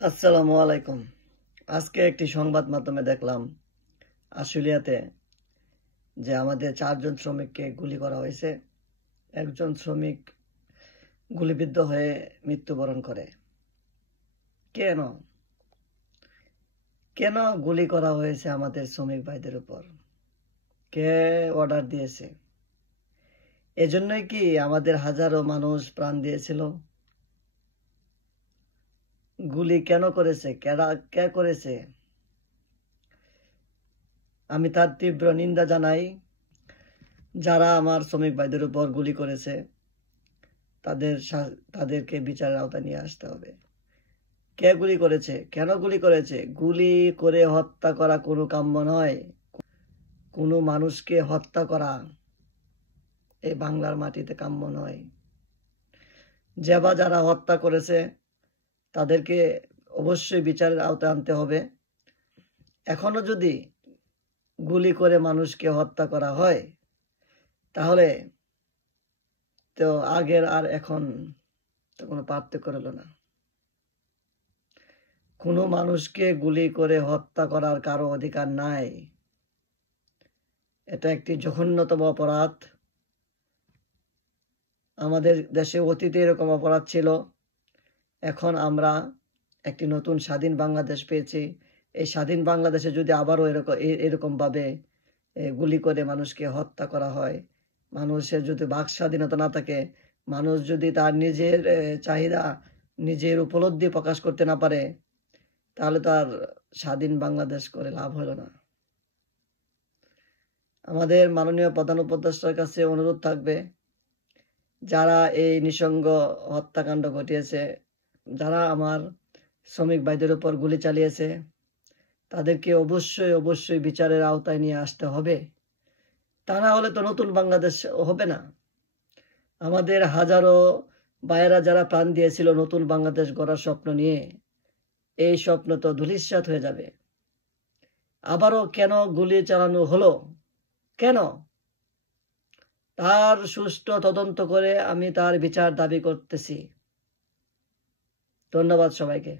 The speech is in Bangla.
আসসালামু আলাইকুম। আজকে একটি সংবাদ মাধ্যমে দেখলাম আশুলিয়াতে যে আমাদের 4 জন শ্রমিককে গুলি করা হয়েছে। একজন শ্রমিক গুলিবিদ্ধ হয়ে মৃত্যুবরণ করে। কেন কেন গুলি করা হয়েছে আমাদের শ্রমিক ভাইদের উপর? কে অর্ডার দিয়েছে? এজন্যই কি আমাদের হাজারো মানুষ প্রাণ দিয়েছিল? গুলি কেন করেছে? কে করেছে? আমি তার তীব্র নিন্দা জানাই। যারা আমার শ্রমিক ভাইদের উপর গুলি করেছে তাদেরকে বিচারের আওতায় নিয়ে আসতে হবে। কে গুলি করেছে? কেন গুলি করেছে? গুলি করে হত্যা করা কোনো কাম্য নয়। কোনো মানুষকে হত্যা করা এই বাংলার মাটিতে কাম্য নয়। যারা হত্যা করেছে তাদেরকে অবশ্যই বিচারের আওতায় আনতে হবে। এখনো যদি গুলি করে মানুষকে হত্যা করা হয় তাহলে তো আগের আর এখন তো কোনো পার্থক্য রইল না। কোনো মানুষকে গুলি করে হত্যা করার কারো অধিকার নাই। এটা একটি জঘন্যতম অপরাধ। আমাদের দেশে অতীতে এরকম অপরাধ ছিল। এখন আমরা একটি নতুন স্বাধীন বাংলাদেশ পেয়েছি। এই স্বাধীন বাংলাদেশে যদি আবারও এরকম ভাবে গুলি করে মানুষকে হত্যা করা হয়, মানুষের যদি বাক স্বাধীনতা না থাকে, মানুষ যদি তার নিজের চাহিদা, নিজের উপলব্ধি প্রকাশ করতে না পারে, তাহলে তার স্বাধীন বাংলাদেশ করে লাভ হলো না। আমাদের মাননীয় প্রধান উপদেষ্টার কাছে অনুরোধ থাকবে, যারা এই নৃশংস হত্যাকাণ্ড ঘটিয়েছে, যারা আমার শ্রমিক ভাইদের উপর গুলি চালিয়েছে, তাদেরকে অবশ্যই বিচারের আওতায় নিয়ে আসতে হবে। তা না হলে তো নতুন বাংলাদেশ হবে না। আমাদের হাজারো ভাইয়েরা যারা প্রাণ দিয়েছিল নতুন বাংলাদেশ গড়ার স্বপ্ন নিয়ে, এই স্বপ্ন তো ধূলিসাৎ হয়ে যাবে। আবারও কেন গুলি চালানো হলো? কেন? তার সুষ্ঠু তদন্ত করে আমি তার বিচার দাবি করতেছি। ধন্যবাদ সবাইকে।